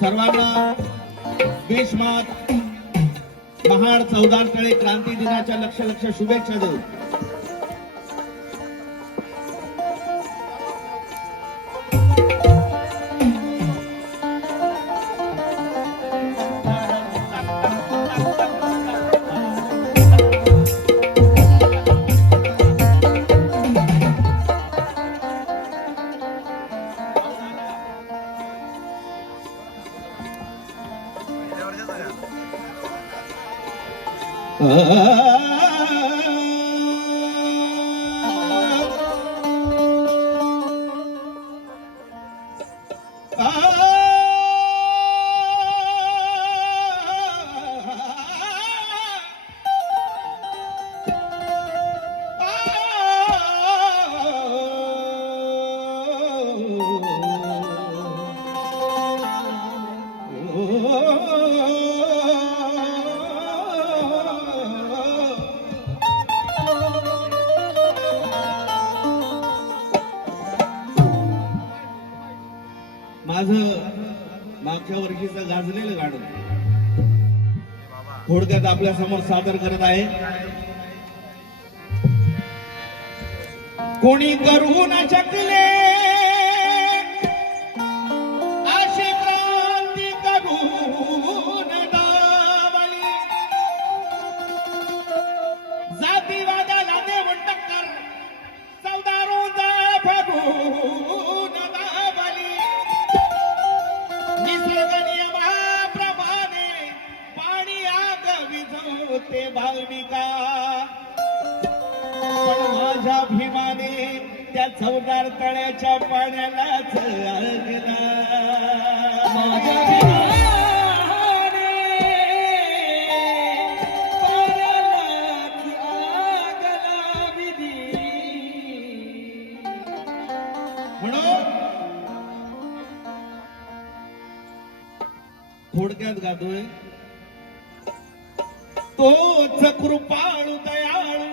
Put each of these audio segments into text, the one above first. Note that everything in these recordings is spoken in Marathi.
सर्वांना 20 मार्च महाड चौदार तळे क्रांती दिनाच्या लक्ष शुभेच्छा देऊ. माझं मागच्या वर्षीचं गाजलेलं गाणं थोडक्यात आपल्या समोर सादर करत आहे. कोणी करून चकले अशी क्रांती करून दावली, जातीवादाला देऊन टक्कर चौदारोंचा फगून दावली, निसर्ग नियमाप्रमाणे पाणी आग विझवते भाविका, पण माझ्या भीमाने त्या चौदार तळ्याच्या पाण्यालाच आगला, माझ्या भीमाने पाण्यालाच आगला विधी. म्हणून थोडक्यात गातोय, तोच कृपाळू दयाळू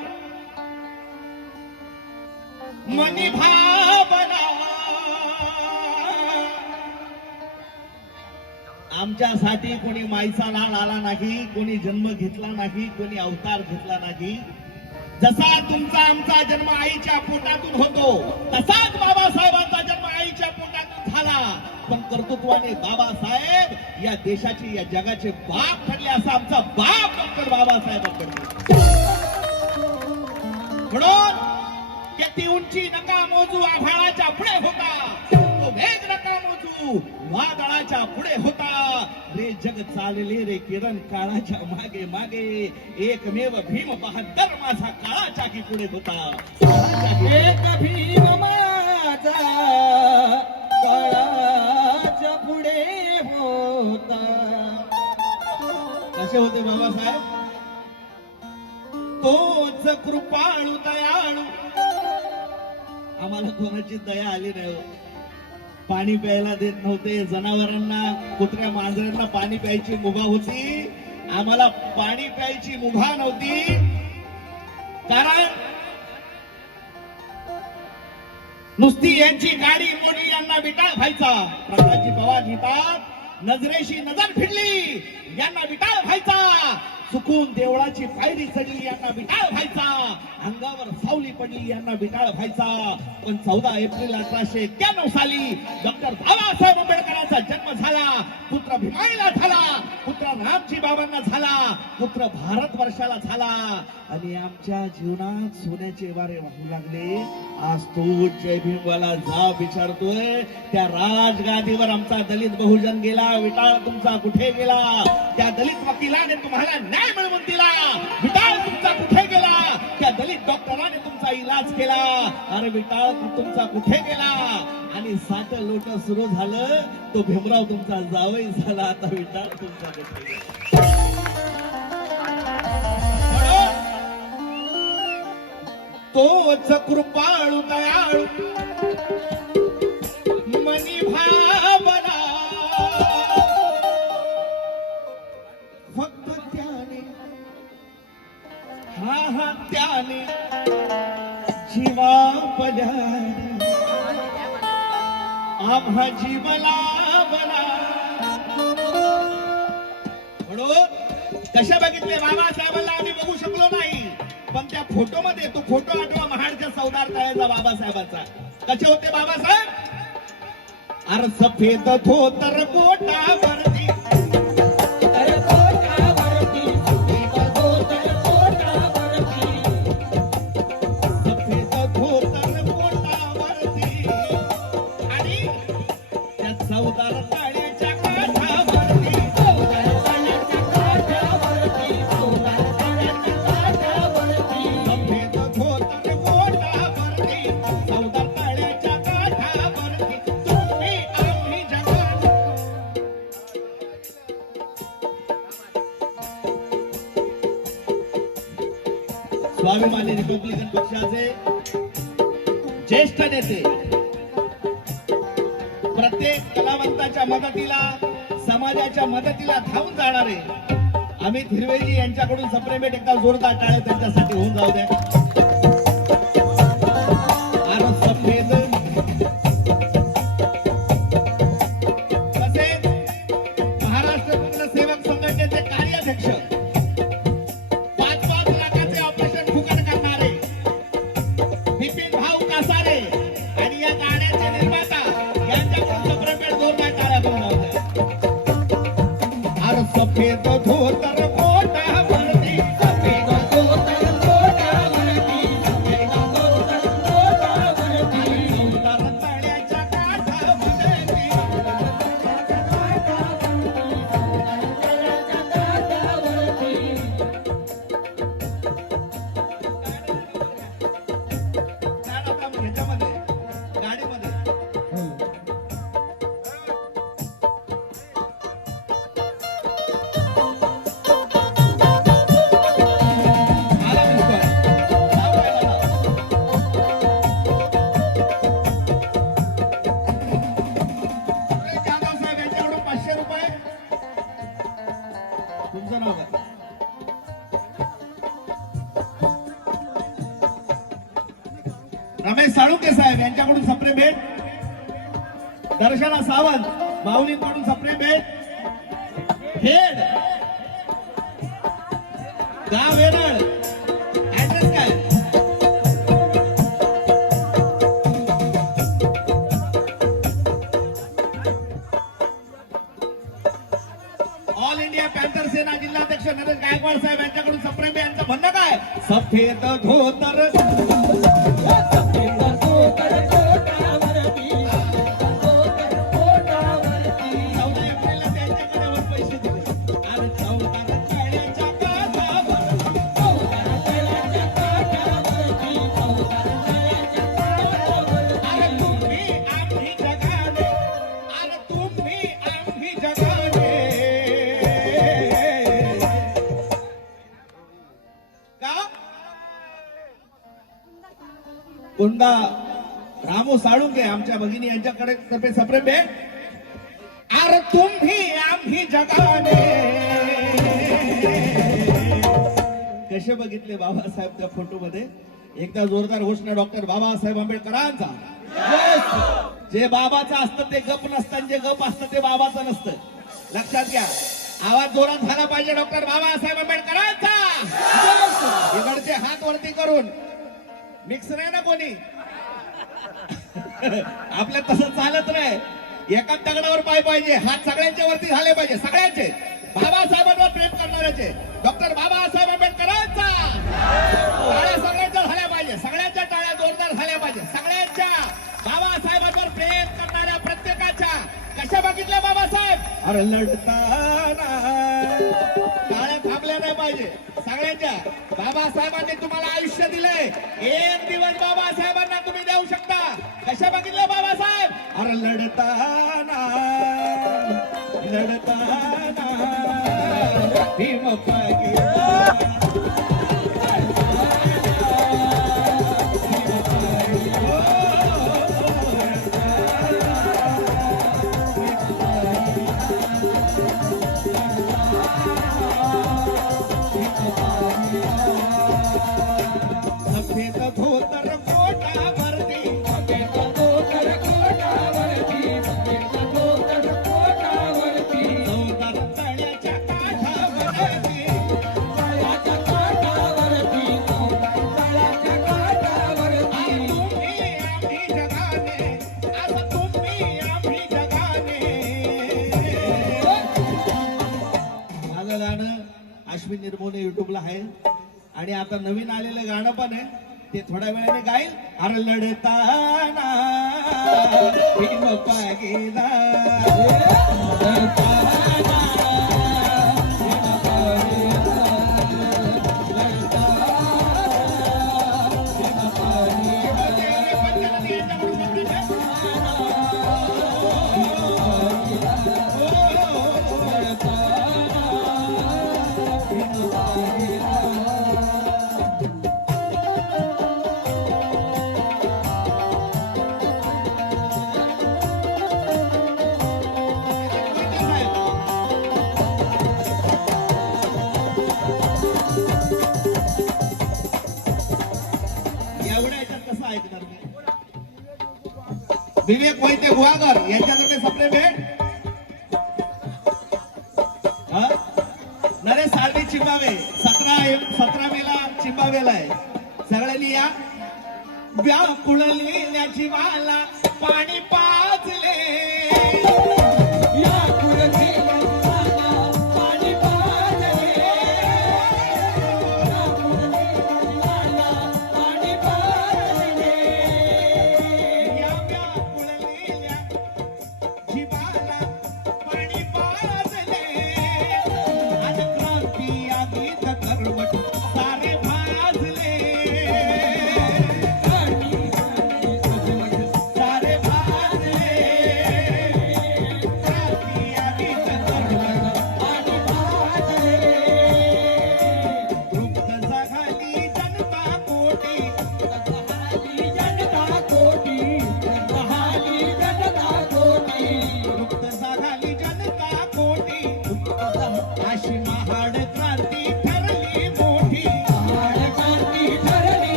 मनी भावना, आमच्यासाठी कोणी माईचा लाल आला नाही, कोणी जन्म घेतला नाही, कोणी अवतार घेतला नाही. जसा तुमचा आमचा जन्म आईच्या पोटातून होतो तसाच बाबासाहेबांचा जन्म आईच्या पोटातून झाला. पण कर्तृत्वाने बाबासाहेब या देशाचे या जगाचे बाप ठरले, असा आमचा बाप डॉक्टर बाबासाहेब आंबेडकर. म्हणून किती उंची नका मोजू आभाळाच्या पुढे होता, तो वेग नका मोजू वादळाच्या पुढे होता. रे जग चालले रे किरण काळाच्या मागे मागे, एकमेव भीम बहादर माझा काळाच्या की पुढे होता. एक भीम माझा काळाच्या पुढे होता. कसे होते बाबासाहेब? तोच कृपाळू दयाळू, आम्हाला कोणाची दया आली नाही. पाणी प्यायला देत नव्हते जनावरांना, कुत्र्या मांजरांना पाणी प्यायची मुभा होती, आम्हाला पाणी प्यायची मुभा नव्हती. कारण नुसती यांची गाडी मोडी यांना बिटाळ व्हायचा. प्रकाशजी पवार लिहितात, नजरेशी नजर फिरली यांना बिटाळ व्हायचा, चुकून देवळाची पायरी चढली यांना बिटाळ व्हायचा, अंगावर सावली पडली यांना बिटाळ व्हायचा. पण 14 एप्रिल 1891 साली डॉक्टर बाबासाहेब आंबेडकरांचा जन्म झाला. पुत्र भीमाईला झाला, पुत्र रामजी बाबांना झाला, पुत्र भारतवर्षाला झाला. आणि आमच्या जीवनात सोन्याचे वारे वाहू लागले. आज तो जय भीमवाला जा विचारतोय, त्या राजगादीवर आमचा दलित बहुजन गेला, विटाळ तुमचा कुठे गेला? त्या दलित वकिलाने तुम्हाला न्याय मिळवून दिला, विटाळ तुमचा कुठे गेला? त्या दलित डॉक्टराने तुमचा इलाज केला, अरे विटाळ तुमचा कुठे गेला? आणि सात लोट सुरू झालं, तो भीमराव तुमचा जावई झाला, आता विटाळ तुमचा कुठे गेला? तोच कृपाळू दयाळू मनी भावना, फक्त त्याने हा त्याने जीवा पल्या आम्हा जीवला बला कशा बघितले बाबासाहेबांना आम्ही बघू शकलो नाही, पण त्या फोटो मध्ये तो फोटो आठवा महाडच्या चौदार तळ्याचा बाबासाहेबांचा. कसे होते बाबासाहेब? अरे सफेद धोतर पोटावरती, सफेद धोतर पोटावरती आणि त्या चौदार तळ्याच्या काठावरती, सफेद धोतर पोटावरती चौदार तळ्याच्या काठावरती तुम्ही आम्ही जगात. स्वाभिमानी रिपब्लिकन पक्षाचे ज्येष्ठ नेते, प्रत्येक कलावंताच्या मदतीला, समाजाच्या मदतीला धावून जाणारे अमित हिरवेजी यांच्याकडून सप्रेमेट एकदा जोरदार टाळे त्यांच्यासाठी होऊन जाऊ द्या. आणि सफेद तसेच महाराष्ट्र मुक्त सेवक संघटनेचे कार्याध्यक्ष, 5-5 लाखाचे ऑपरेशन फुकट करणारे बिपिन भाऊ कासारे आणि या गाण्याचे निर्माता यांच्याकडून सप्रेमेट जोरदार टाळ्या करून जाऊ द्या. अरे सफेद धोतर पोटावरती, सफेद धोतर पोटावरती, सफेद धोतर पोटावरती, चौदार तळ्याच्या काठावरती, ह्याच्यामध्ये गाडीमध्ये आला मिस्टर. नाव काय झालं? सुरेश जाधव साहेब यांच्याकडून 500 रुपये. तुमचं नाव काय? रमेश साळुंके साहेब यांच्याकडून सप्रे भेट. दर्शना सावंत माऊलींकडून सप्रे भेट. हेड गाव वेरळ, ऍड्रेस काय? ऑल इंडिया पॅन्थर सेना जिल्हाध्यक्ष नरेश गायकवाड साहेब यांच्याकडून सप्रेम यांचं म्हणणं काय? सफेद धोतर, सफेद धोतर पोटावरती, 14 एप्रिलला त्यांच्याकडे वर पैसे दिले आणि 14 तळ्याच्या काठावरती, 14 तळ्याच्या काठावरती, 14 तळ्याच्या काठावरती, अरे तुम्ही आम्ही जगाने, अरे तुम्ही आम्ही जगाने. का कोंडा रामू साळुंके आमच्या भगिनी यांच्याकडे सप्रेम भेट. अरे तुम्ही आम्ही जगाने. कसे बघितले बाबासाहेब त्या फोटो मध्ये? एकदा जोरदार घोषणा डॉक्टर बाबासाहेब आंबेडकरांचा. जे बाबाचं असतं ते गप नसतं, जे गप असतं ते बाबाचं नसतं. लक्षात घ्या. आवाज जोरात झाला पाहिजे डॉक्टर बाबासाहेब आंबेडकरांचा. इकडचे हात वरती करून मिक्स नाही ना कोणी. आपल्या तसं चालत नाही. एका दगडावर पाय पाहिजे, हात सगळ्यांच्या वरती झाले पाहिजे, सगळ्यांचे. बाबासाहेबांवर प्रेम करणाऱ्याचे, डॉक्टर बाबासाहेब आंबेडकरांचा. टाळ्या सगळ्यांच्या झाल्या पाहिजे, सगळ्यांच्या टाळ्या जोरदार झाल्या पाहिजे, सगळ्यांच्या. बाबासाहेबांवर प्रेम करणाऱ्या प्रत्येकाच्या. कशा बघितल्या बाबासाहेब? अरे लढताना टाळ्या थांबल्या नाही पाहिजे सगळ्यांच्या. बाबासाहेबांनी तुम्हाला आयुष्य दिलंय, एक दिवस बाबासाहेबांना तुम्ही देऊ शकता. कशा बघितल्या बाबासाहेब? अरे लढताना लढताना भीम पाहिला. सफेद धोतर पोटावरती, सफेद धोतर पोटावरती, सफेद धोतर पोटावरती, 14 तळ्याच्या काठावरती, साल्वी निर्मोने युट्यूबला आहे आणि आता नवीन आलेलं गाणं पण आहे ते थोड्या वेळाने गाईल. अरे लढताना भीम पागेला विवेक मोहिते गुहागर यांच्यातर्फे सप्रे भेट. नरेश साळवी चिंबावे 17 मेला चिंबावेला आहे. सगळ्यांनी या. व्याकुळलेल्या जीवाला पाणी पाजले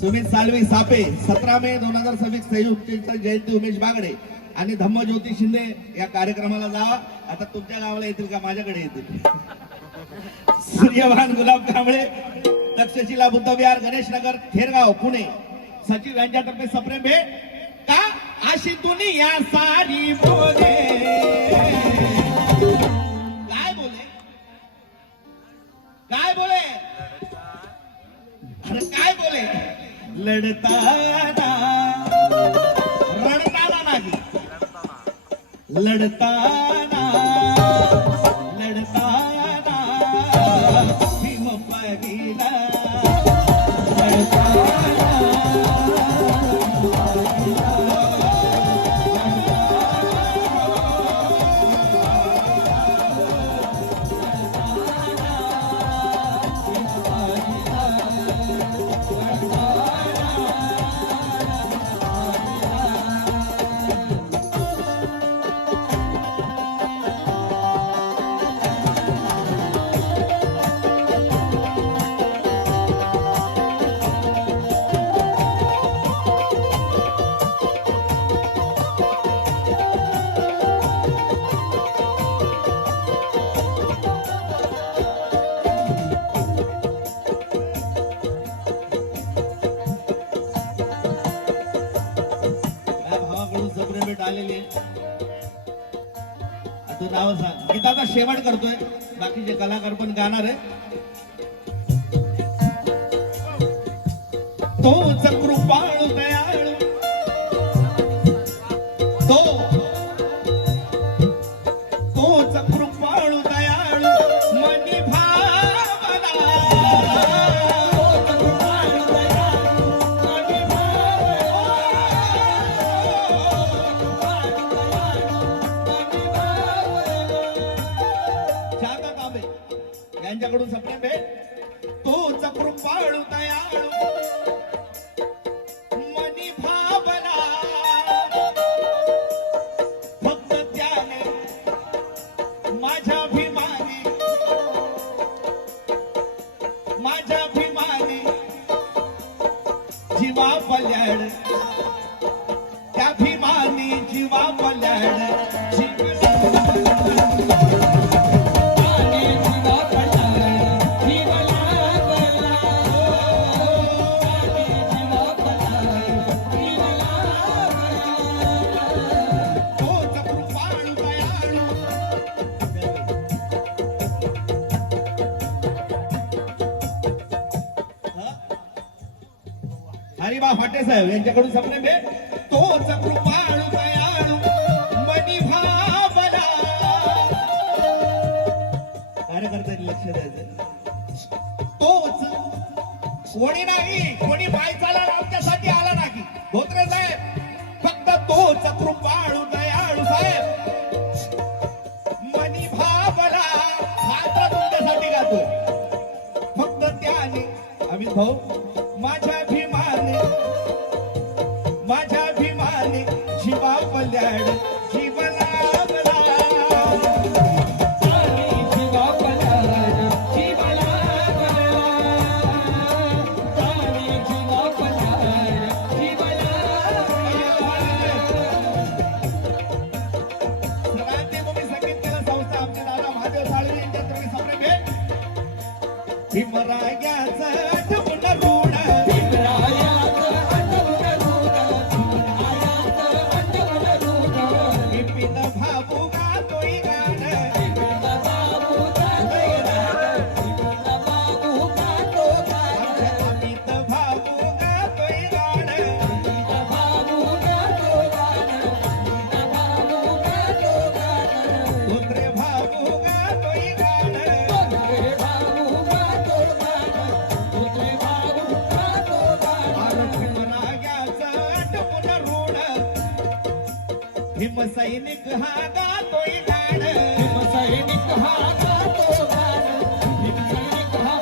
सुमित साळवी सापे 17 मे 2026 संयुक्त जयंती उमेश बागडे आणि धम्मज्योती शिंदे या कार्यक्रमाला जावा. आता तुमच्या गावाला येतील का माझ्याकडे येतील. सूर्यवान गुलाब कांबळे तक्षशिला बुद्धविहार गणेशनगर थेरगाव पुणे सचिव यांच्यातर्फे सप्रेम भेट. का अशी दुनिया सारी बोले काय बोले काय बोले अरे काय बोले लढताना रडताना नाही लढताना लढताना भीम पागीला नाव सांग. गीताचा शेवट करतोय बाकीचे कलाकार पण गाणार आहे. तोच कृपाळू दयाळू तोच कृपाळू दयाळू मनी भावना यांच्याकडून सप्रेम भेट. तोच कृपाळू दयाळू मनी भावना फक्त त्याने माझ्या भीमाने जीवा पल्याड त्या भीमाने जीवा पल्याड जीव हरिबा फाटे साहेब यांच्याकडून संप्रेम भेट. तोच कृपाळू दयाळू मनी भावला. कार्यकर्त्यांनी लक्ष द्यायचं. तोच कोणी नाही, कोणी बायचाला आमच्यासाठी आला नाही. धोत्रे साहेब, फक्त तोच कृपाळू दयाळू साहेब मनी भावला. मात्र तुमच्यासाठी गातोय. फक्त त्याने अमित भाऊ माझ्या भीमाने जीवा पल्याड जीवला भीमरायाचं आठवण ऋण. विपिन भाऊ गातोय गाणं. अमित भाऊ गातोय गाणं. धोत्रे भाऊ गातोय गाणं. भीमसैनिक हा गातोय गाणं. भीमसैनिक हा गातो गाणं. भीमसैनिक हा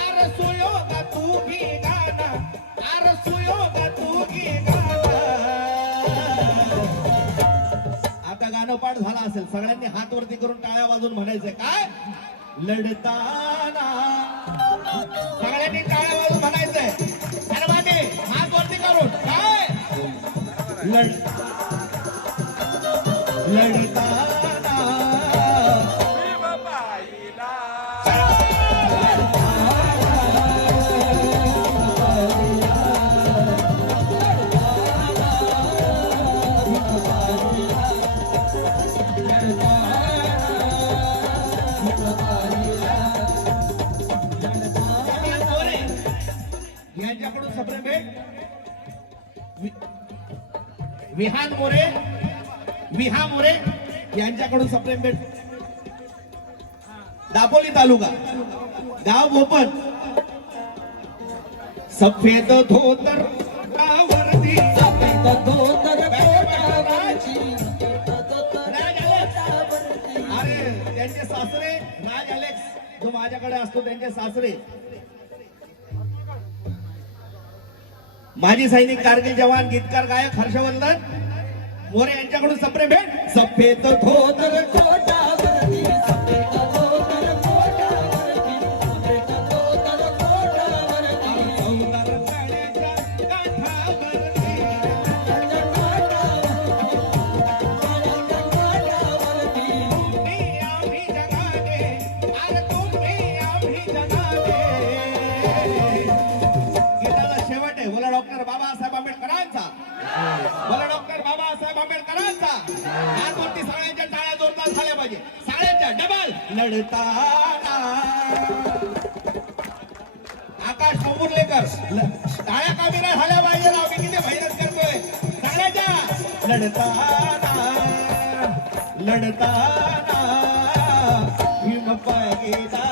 आर सुयोगा तू घे गाणं. आर सुयोगा तू घे गाणं. आता गाणं पाठ झाला असेल. सगळ्यांनी हात वरती करून टाळ्या वाजून म्हणायचंय काय? लढताना. सगळ्यांनी टाळ्या वाजून म्हणायचंय. सर्वांनी हात वरती करून काय? लढताना. यांच्याकडून सप्रेम भेट. विहा मोरे यांच्याकडून सप्रेम भेट. दापोली तालुका, गाव भोपन. सफेद धोतर वरती. सफेद धोतर अरे त्यांचे सासरे राज अलेक्स जो माझ्याकडे असतो त्यांचे सासरे माजी सैनिक, कारगिल जवान, गीतकार, गायक हर्षवर्धन मोरे यांच्याकडून सप्रेम भेट. सफेद धोतर कोटावरती. सफेद धोतर कोटावरती. सफेद धोतर कोटावरती. सौंदर काळ्याच्या काठावरती. तुम्ही आम्ही जगाने. अरे तुम्ही आम्ही जगाने. गीताला शेवट आहे. बोला डॉक्टर बाबासाहेब आंबेडकरांचा. बोला डॉक्टर बाबासाहेब आंबेडकरांचा. यावरती सगळ्यांच्या टाळ्या जोरदार झाल्या पाहिजे. सगळ्यांच्या डबल. लढताना. आकाश कपूरलेकर टाळ्या कामी नाही झाल्या पाहिजे. आम्ही किती मेहनत करतोय. सगळ्यांच्या लढताना. लढताना. भीम पाय गेला.